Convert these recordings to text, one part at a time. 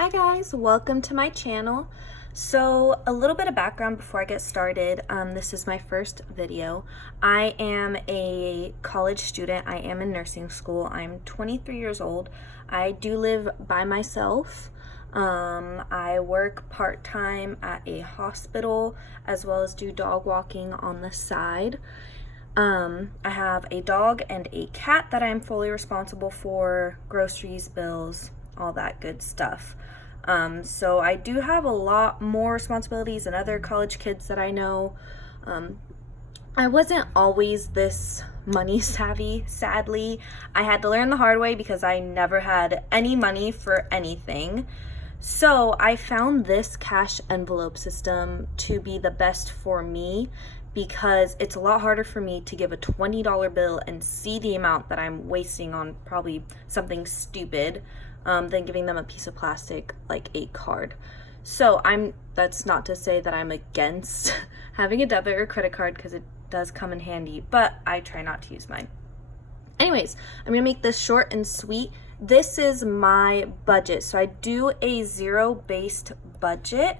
Hi guys, welcome to my channel. So a little bit of background before I get started. This is my first video. I am a college student. I am in nursing school. I'm 23 years old. I do live by myself. I work part-time at a hospital as well as do dog walking on the side. I have a dog and a cat that I'm fully responsible for, groceries, bills, all that good stuff. So I do have a lot more responsibilities than other college kids that I know. I wasn't always this money savvy, sadly. I had to learn the hard way because I never had any money for anything. So I found this cash envelope system to be the best for me because it's a lot harder for me to give a $20 bill and see the amount that I'm wasting on probably something stupid than giving them a piece of plastic like a card. So that's not to say that I'm against having a debit or credit card because it does come in handy, but I try not to use mine. Anyways, I'm gonna make this short and sweet. This is my budget. So I do a zero-based budget.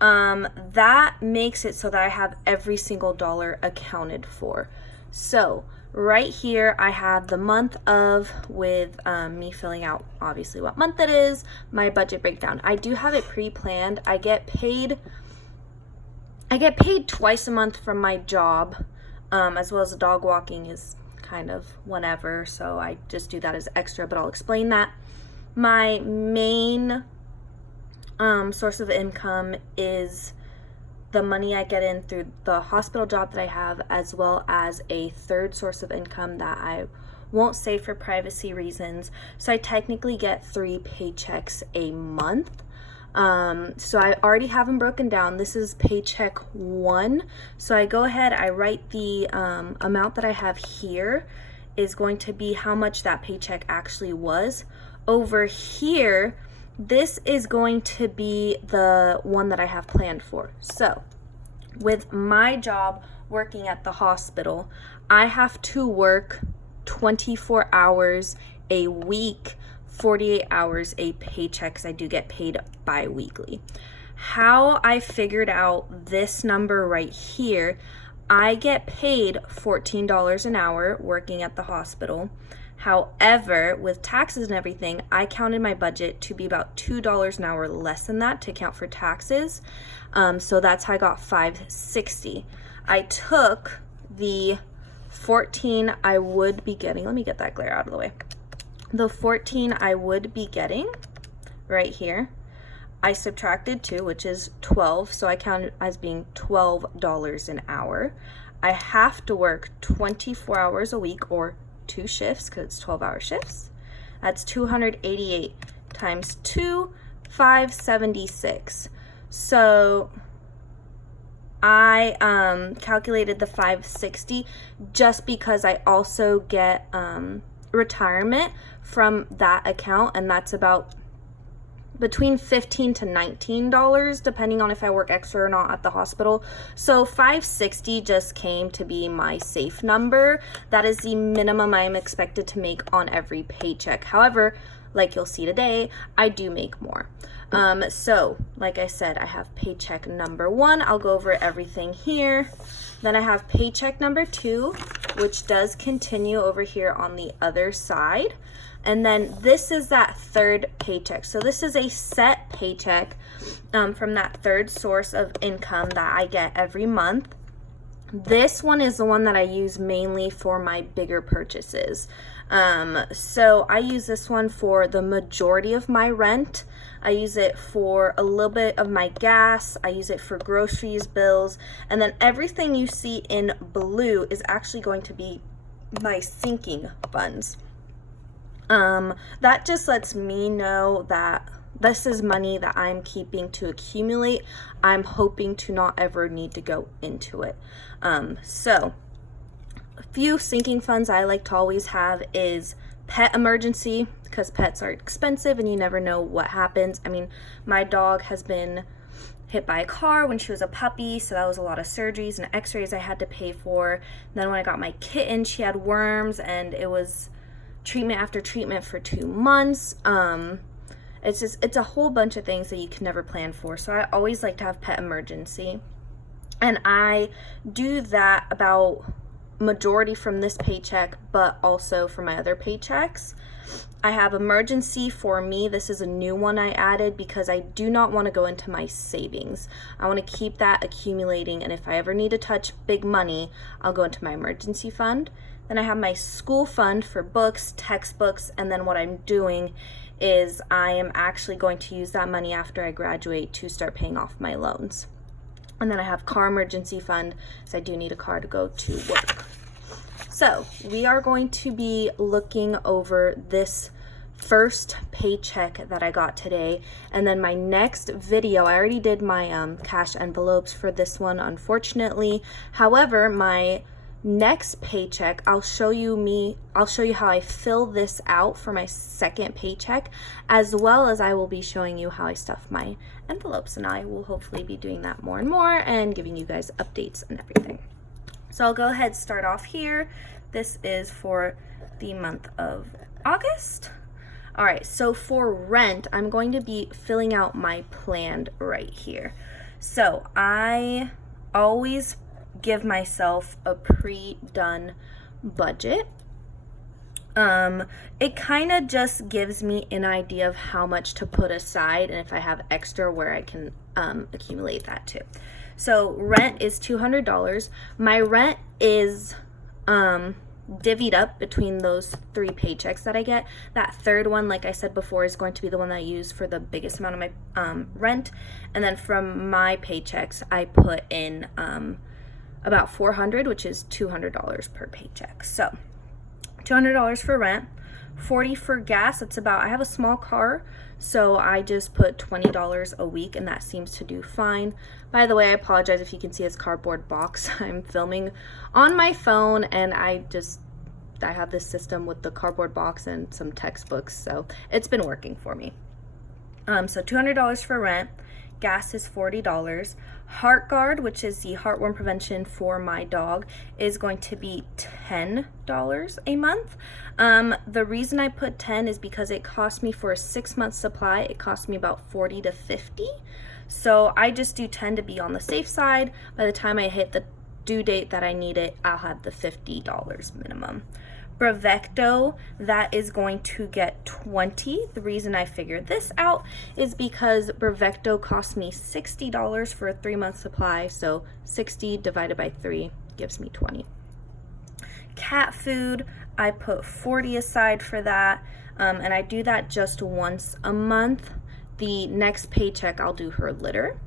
That makes it so that I have every single dollar accounted for. So right here I have the month of with me filling out obviously what month it is, my budget breakdown. I do have it pre-planned. I get paid twice a month from my job, as well as the dog walking is kind of whenever, so I just do that as extra, but I'll explain that. My main source of income is the money I get in through the hospital job that I have, as well as a third source of income that I won't say for privacy reasons. So I technically get 3 paychecks a month. So I already have them broken down. This is paycheck 1. So I go ahead, I write the amount that I have here is going to be how much that paycheck actually was. Over here, this is going to be the one that I have planned for. So with my job working at the hospital, I have to work 24 hours a week, 48 hours a paycheck, because I do get paid bi-weekly. How I figured out this number right here, I get paid $14 an hour working at the hospital. However, with taxes and everything, I counted my budget to be about $2 an hour less than that to account for taxes. So that's how I got $5.60. I took the 14 I would be getting. Let me get that glare out of the way. The 14 I would be getting right here, I subtracted 2, which is 12. So I counted as being $12 an hour. I have to work 24 hours a week, or 2 shifts because it's 12-hour shifts. That's 288 times 2, 576. So I calculated the 560 just because I also get retirement from that account, and that's about between $15 to $19 depending on if I work extra or not at the hospital. So 560 just came to be my safe number. That is the minimum I'm expected to make on every paycheck. However, like you'll see today, I do make more. So like I said, I have paycheck number 1. I'll go over everything here. Then I have paycheck number 2, which does continue over here on the other side. And then this is that third paycheck. So this is a set paycheck from that third source of income that I get every month. This one is the one that I use mainly for my bigger purchases. So I use this one for the majority of my rent. I use it for a little bit of my gas. I use it for groceries, bills, and then everything you see in blue is actually going to be my sinking funds. That just lets me know that this is money that I'm keeping to accumulate. I'm hoping to not ever need to go into it. So a few sinking funds I like to always have is pet emergency, because pets are expensive and you never know what happens. I mean, my dog has been hit by a car when she was a puppy, so that was a lot of surgeries and x-rays I had to pay for. Then when I got my kitten, she had worms and it was treatment after treatment for 2 months. it's a whole bunch of things that you can never plan for. So I always like to have pet emergency. And I do that about majority from this paycheck, but also for my other paychecks. I have emergency for me. This is a new one I added because I do not want to go into my savings. I want to keep that accumulating, and if I ever need to touch big money, I'll go into my emergency fund. Then I have my school fund for books, textbooks, and then what I'm doing is I am actually going to use that money after I graduate to start paying off my loans. And then I have car emergency fund, so I do need a car to go to work. So we are going to be looking over this first paycheck that I got today, and then my next video, I already did my cash envelopes for this one, unfortunately. However, my next paycheck, I'll show you how I fill this out for my second paycheck, as well as I will be showing you how I stuff my envelopes, and I will hopefully be doing that more and more and giving you guys updates and everything. So I'll go ahead and start off here. This is for the month of August. All right, so for rent, I'm going to be filling out my plan right here. So I always give myself a pre-done budget. It kind of just gives me an idea of how much to put aside, and if I have extra, where I can accumulate that too. So rent is $200. My rent is divvied up between those 3 paychecks that I get. That third one, like I said before, is going to be the one that I use for the biggest amount of my rent. And then from my paychecks, I put in about $400, which is $200 per paycheck. So $200 for rent, $40 for gas. It's about, I have a small car, so I just put $20 a week, and that seems to do fine. By the way, I apologize if you can see this cardboard box. I'm filming on my phone, and I have this system with the cardboard box and some textbooks, so it's been working for me. So $200 for rent. Gas is $40. HeartGuard, which is the heartworm prevention for my dog, is going to be $10 a month. The reason I put 10 is because it cost me, for a 6-month supply, it cost me about 40 to 50. So I just do 10 to be on the safe side. By the time I hit the due date that I need it, I'll have the $50 minimum. Bravecto, that is going to get 20. The reason I figured this out is because Bravecto cost me $60 for a 3-month supply, so 60 divided by 3 gives me 20. Cat food, I put 40 aside for that, and I do that just once a month. The next paycheck, I'll do her litter.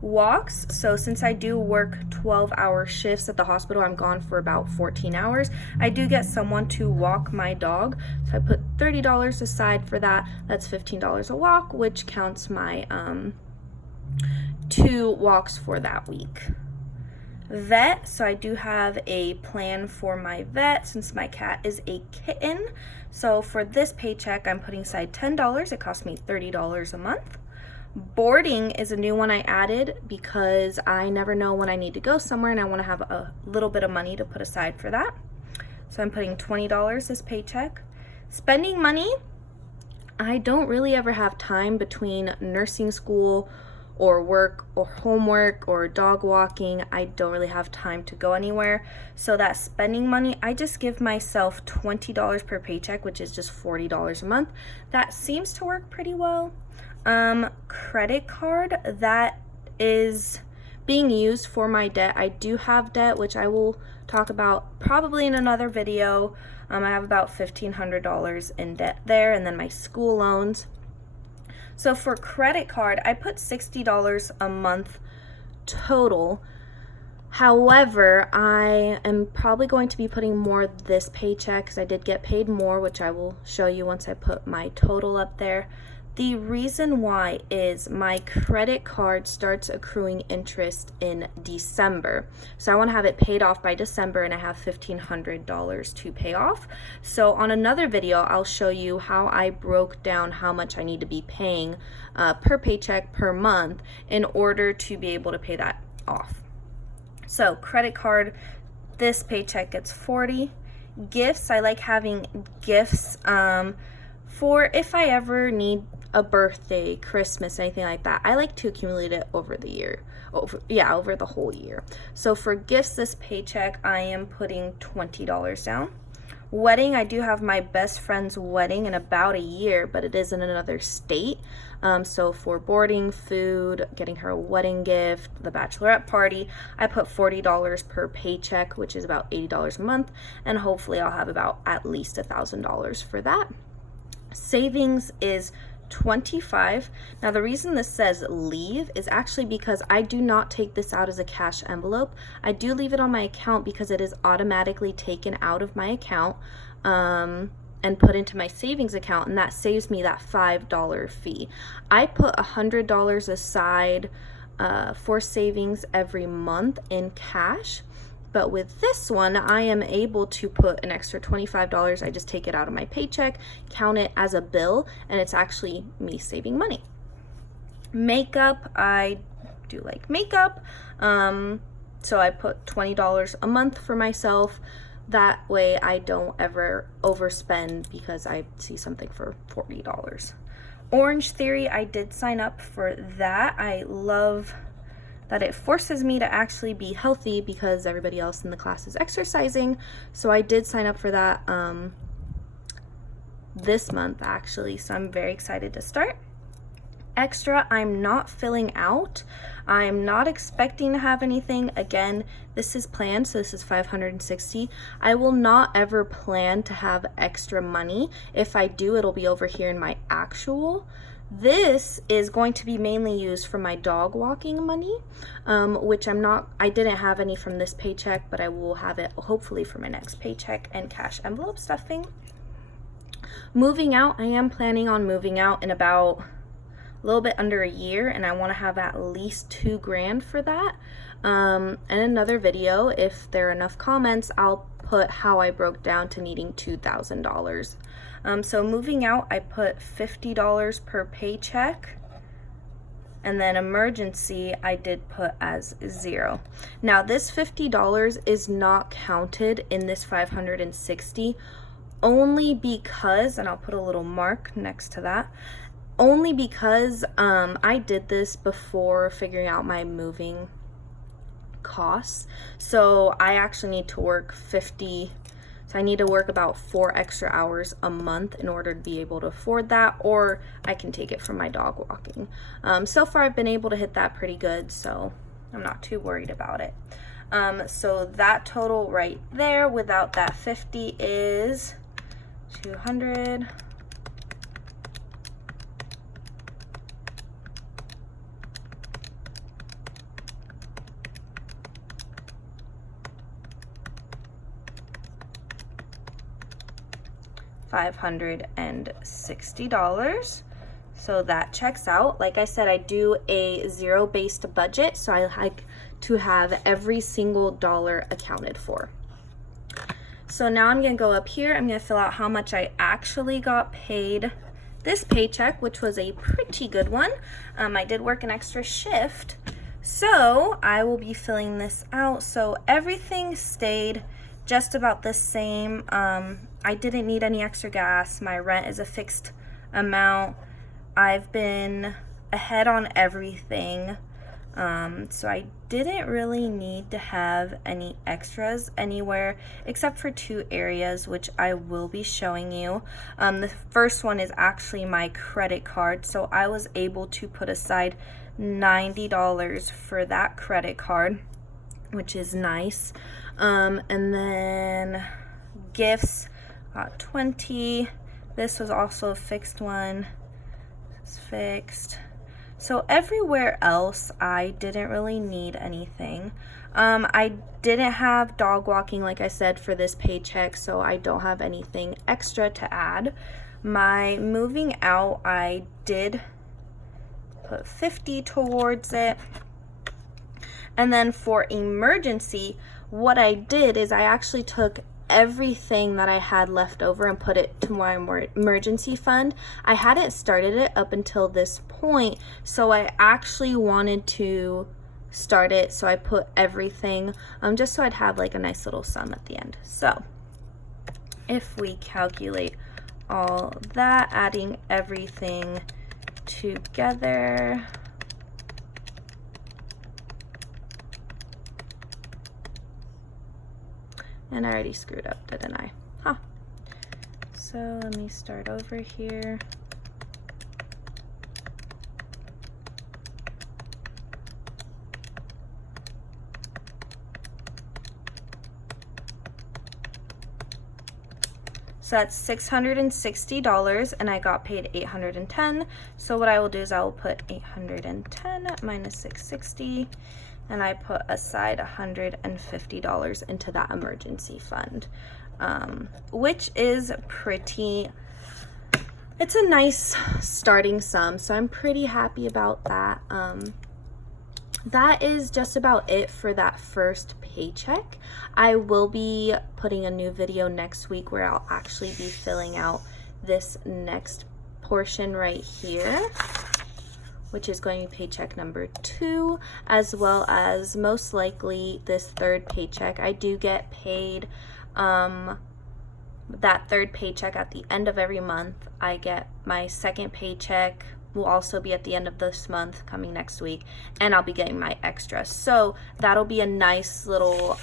Walks, so since I do work 12-hour shifts at the hospital, I'm gone for about 14 hours. I do get someone to walk my dog, so I put $30 aside for that. That's $15 a walk, which counts my 2 walks for that week. Vet, so I do have a plan for my vet since my cat is a kitten. So for this paycheck, I'm putting aside $10. It costs me $30 a month. Boarding is a new one I added because I never know when I need to go somewhere, and I want to have a little bit of money to put aside for that. So I'm putting $20 this paycheck. Spending money, I don't really ever have time between nursing school or work or homework or dog walking. I don't really have time to go anywhere. So that spending money, I just give myself $20 per paycheck, which is just $40 a month. That seems to work pretty well. Credit card, that is being used for my debt. I do have debt, which I will talk about probably in another video. I have about $1,500 in debt there, and then my school loans. So for credit card, I put $60 a month total. However, I am probably going to be putting more this paycheck because I did get paid more, which I will show you once I put my total up there. The reason why is my credit card starts accruing interest in December. So I want to have it paid off by December, and I have $1,500 to pay off. So on another video, I'll show you how I broke down how much I need to be paying per paycheck per month in order to be able to pay that off. So credit card, this paycheck gets 40. Gifts, I like having gifts for if I ever need a birthday, Christmas, anything like that. I like to accumulate it over the year. Over the whole year. So for gifts this paycheck, I am putting $20 down. Wedding, I do have my best friend's wedding in about a year, but it is in another state. So for boarding, food, getting her a wedding gift, the bachelorette party, I put $40 per paycheck, which is about $80 a month, and hopefully I'll have about at least $1,000 for that. Savings is $25. Now the reason this says leave is actually because I do not take this out as a cash envelope. I do leave it on my account because it is automatically taken out of my account and put into my savings account, and that saves me that $5 fee. I put $100 aside for savings every month in cash. But with this one, I am able to put an extra $25. I just take it out of my paycheck, count it as a bill, and it's actually me saving money. Makeup, I do like makeup. So I put $20 a month for myself. That way I don't ever overspend because I see something for $40. Orange Theory, I did sign up for that. I love that it forces me to actually be healthy because everybody else in the class is exercising. So I did sign up for that this month actually, so I'm very excited to start. Extra, I'm not filling out. I'm not expecting to have anything. Again, this is planned, so this is $560. I will not ever plan to have extra money. If I do, it'll be over here in my actual. This is going to be mainly used for my dog walking money, which I didn't have any from this paycheck, but I will have it hopefully for my next paycheck, and cash envelope stuffing. Moving out, I am planning on moving out in about a little bit under a year, and I want to have at least $2,000 for that. And another video, if there are enough comments, I'll put how I broke down to needing $2,000. So moving out, I put $50 per paycheck, and then emergency I did put as 0. Now this $50 is not counted in this $560 only because, and I'll put a little mark next to that, only because I did this before figuring out my moving costs. So I actually need to work 50. So I need to work about 4 extra hours a month in order to be able to afford that, or I can take it from my dog walking. So far I've been able to hit that pretty good, so I'm not too worried about it. So that total right there without that 50 is 200. $560. So that checks out. Like I said, I do a zero-based budget, so I like to have every single dollar accounted for. So now I'm gonna go up here, I'm gonna fill out how much I actually got paid this paycheck, which was a pretty good one. I did work an extra shift, so I will be filling this out. So everything stayed just about the same. I didn't need any extra gas. My rent is a fixed amount. I've been ahead on everything. So I didn't really need to have any extras anywhere except for 2 areas, which I will be showing you. The first one is actually my credit card. So I was able to put aside $90 for that credit card, which is nice. And then gifts, got 20. This was also a fixed one. It's fixed. So everywhere else, I didn't really need anything. I didn't have dog walking, like I said, for this paycheck, so I don't have anything extra to add. My moving out, I did put 50 towards it. And then for emergency, what I did is I actually took everything that I had left over and put it to my emergency fund. I hadn't started it up until this point, so I actually wanted to start it, so I put everything just so I'd have like a nice little sum at the end. So if we calculate all that, adding everything together. And I already screwed up, didn't I? Huh. So let me start over here. So that's $660 and I got paid $810. So what I will do is I will put 810 minus 660 and I put aside $150 into that emergency fund, which is pretty, it's a nice starting sum. So I'm pretty happy about that. That is just about it for that first paycheck. I will be putting a new video next week where I'll actually be filling out this next portion right here, which is going to be paycheck number 2, as well as most likely this third paycheck. I do get paid that third paycheck at the end of every month. I get my second paycheck will also be at the end of this month coming next week, and I'll be getting my extra. So that'll be a nice little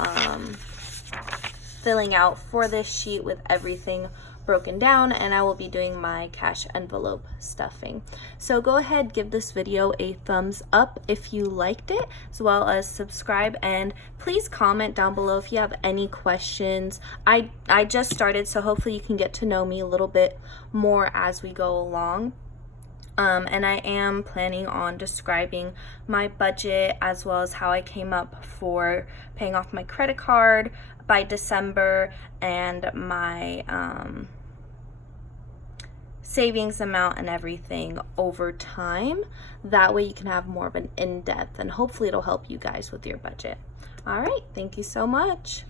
filling out for this sheet with everything broken down, and I will be doing my cash envelope stuffing. So go ahead, give this video a thumbs up if you liked it, as well as subscribe, and please comment down below if you have any questions. I just started, so hopefully you can get to know me a little bit more as we go along. And I am planning on describing my budget as well as how I came up for paying off my credit card by December and my savings amount and everything over time. That way you can have more of an in-depth, and hopefully it'll help you guys with your budget. All right, thank you so much.